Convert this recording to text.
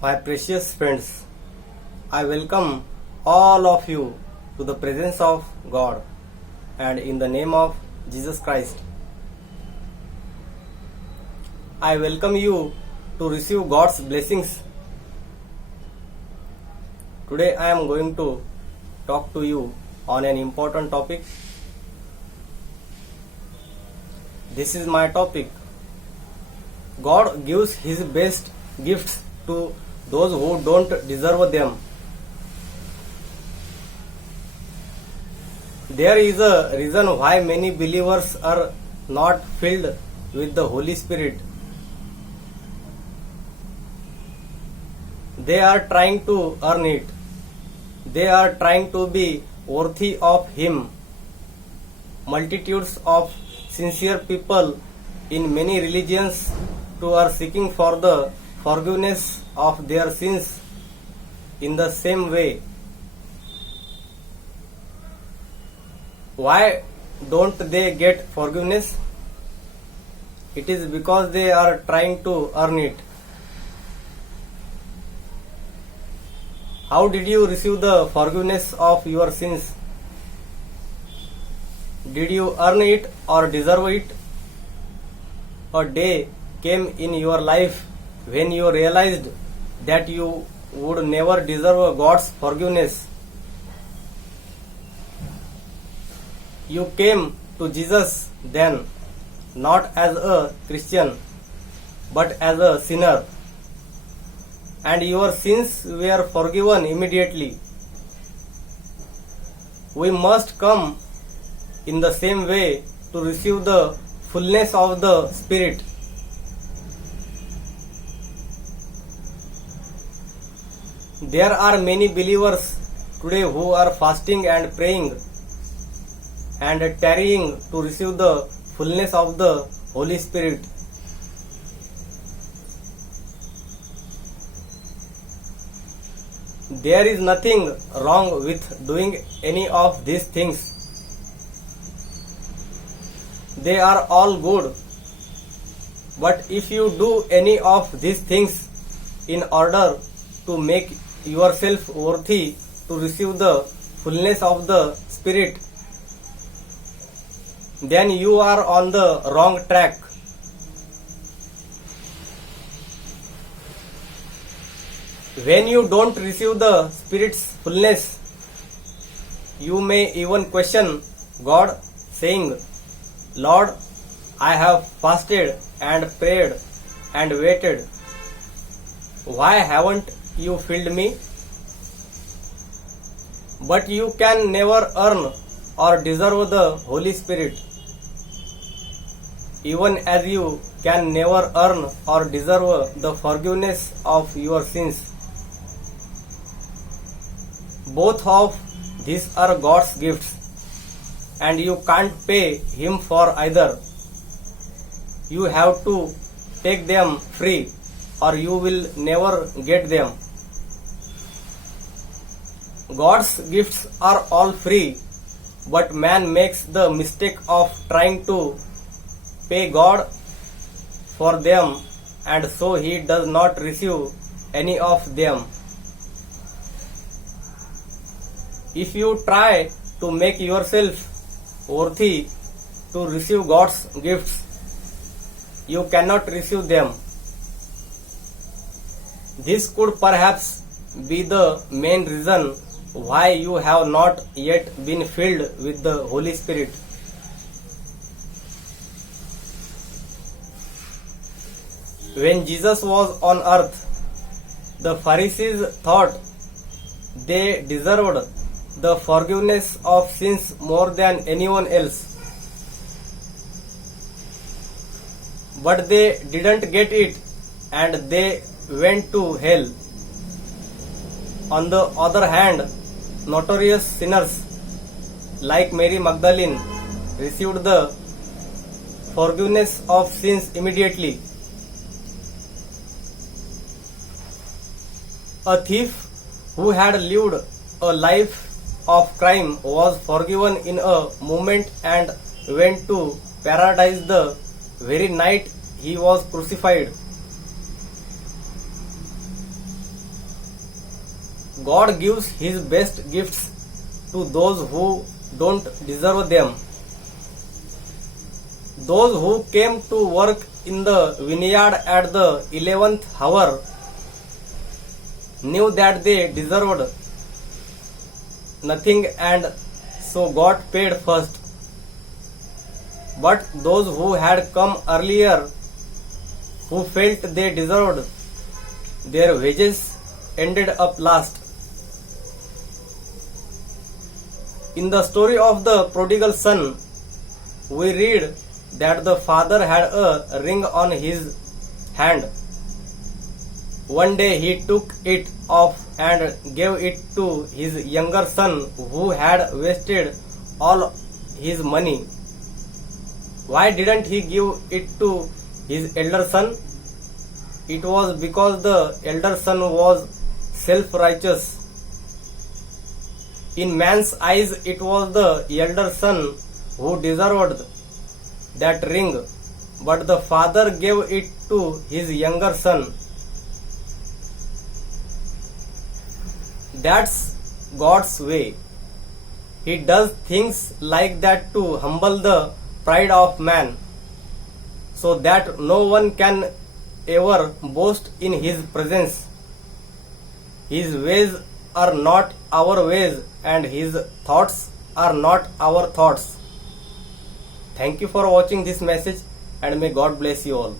My precious friends, I welcome all of you to the presence of God and in the name of Jesus Christ. I welcome you to receive God's blessings. Today I am going to talk to you on an important topic. This is my topic. God gives His best gifts to those who don't deserve them. There is a reason why many believers are not filled with the Holy Spirit. They are trying to earn it. They are trying to be worthy of Him. Multitudes of sincere people in many religions too are seeking for the forgiveness of their sins in the same way. Why don't they get forgiveness? It is because they are trying to earn it. How did you receive the forgiveness of your sins? Did you earn it or deserve it? A day came in your life when you realized that you would never deserve God's forgiveness. You came to Jesus then, not as a Christian, but as a sinner, and your sins were forgiven immediately. We must come in the same way to receive the fullness of the Spirit. There are many believers today who are fasting and praying and tarrying to receive the fullness of the Holy Spirit. There is nothing wrong with doing any of these things. They are all good. But if you do any of these things in order to make yourself worthy to receive the fullness of the Spirit, then you are on the wrong track. When you don't receive the Spirit's fullness, you may even question God, saying, Lord, I have fasted and prayed and waited. Why haven't you filled me? But you can never earn or deserve the Holy Spirit, even as you can never earn or deserve the forgiveness of your sins. Both of these are God's gifts, and you can't pay Him for either. You have to take them free, or you will never get them. God's gifts are all free, but man makes the mistake of trying to pay God for them, and so he does not receive any of them. If you try to make yourself worthy to receive God's gifts, you cannot receive them. This could perhaps be the main reason why you have not yet been filled with the Holy Spirit. When Jesus was on earth, the Pharisees thought they deserved the forgiveness of sins more than anyone else. But they didn't get it, and they went to hell. On the other hand, notorious sinners like Mary Magdalene received the forgiveness of sins immediately. A thief who had lived a life of crime was forgiven in a moment and went to paradise the very night he was crucified. God gives His best gifts to those who don't deserve them. Those who came to work in the vineyard at the 11th hour knew that they deserved nothing, and so God paid first. But those who had come earlier, who felt they deserved their wages, ended up last. In the story of the prodigal son, we read that the father had a ring on his hand. One day he took it off and gave it to his younger son who had wasted all his money. Why didn't he give it to his elder son? It was because the elder son was self-righteous. In man's eyes, it was the elder son who deserved that ring, but the father gave it to his younger son. That's God's way. He does things like that to humble the pride of man, so that no one can ever boast in His presence. His ways are not our ways, and His thoughts are not our thoughts. Thank you for watching this message, and may God bless you all.